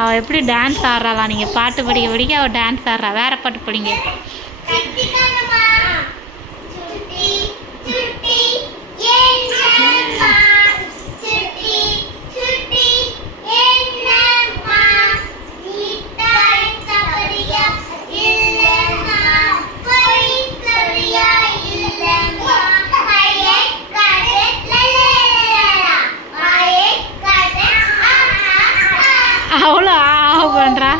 அவள் எப்படி டான்ஸ் ஆடுறாளா? நீங்கள் பாட்டு படிக்க படிக்க அவள் டான்ஸ் ஆடுறா. வேற பாட்டு படிங்க. அவ்வளோ பண்றா.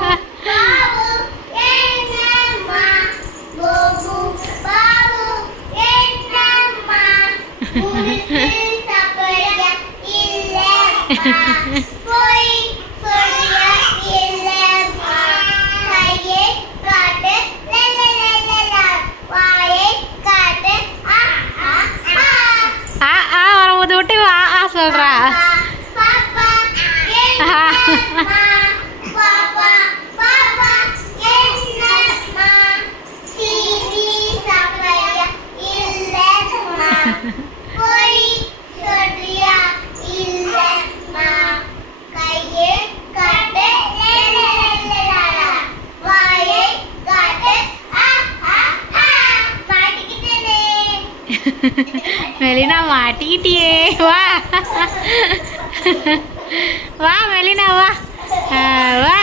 வரும்போது விட்டு ஆ சொல்றா. மெலினா மாட்டிக்கிட்டியே. வா வா மெலினா வா வா.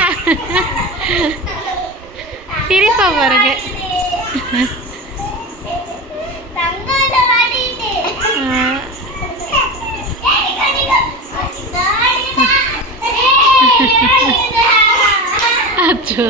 சிரிப்பா பாருங்க. அச்சோ.